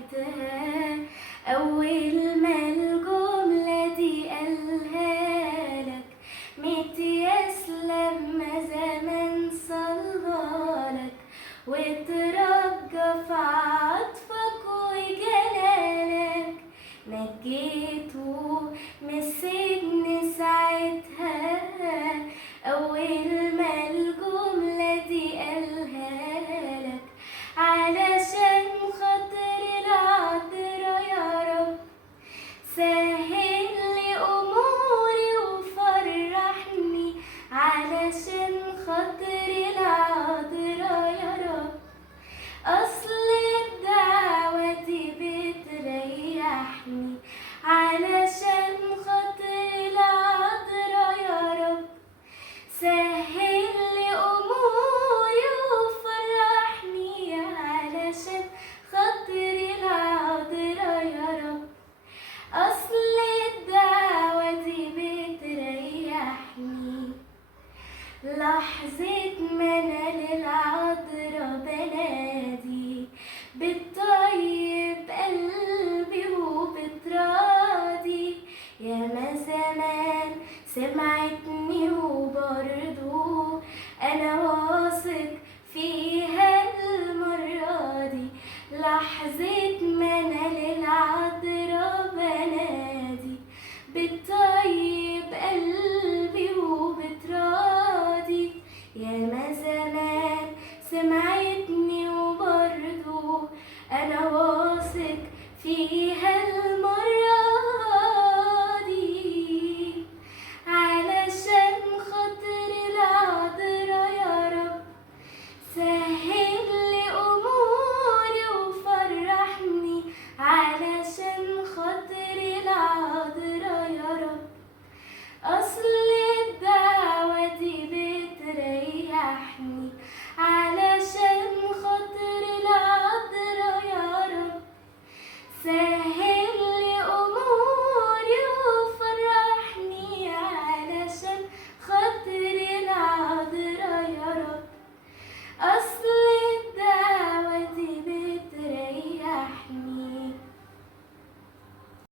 ساعتها أول ما الجملة دي قالها لك، متياس لما زمان صلالك وترجى في عطفك وجلالك، نجيته من السجن ساعتها أول ما الجملة دي قالها لك، علشان خاطر العذرا يا رب سهل لي أموري وفرحني، علشان خاطر العذرا يا رب أصل الدعوة دي بتريحني، علشان خاطر العذرا يا رب سهل لي أموري وفرحني، علشان خاطر العذرا يا رب أصل الدعوة دي بتريحني. لحظة ما أنا للعذرا بنادي بتطيب قلبي وبتراضي، ياما زمان سمعتني وبرضو أنا واثق فيها المرة دي. لحظة ما أنا للعذرا بنادي بتطيب قلبي وبتراضي، ياما زمان سمعتني وبرضو أنا واثق فيها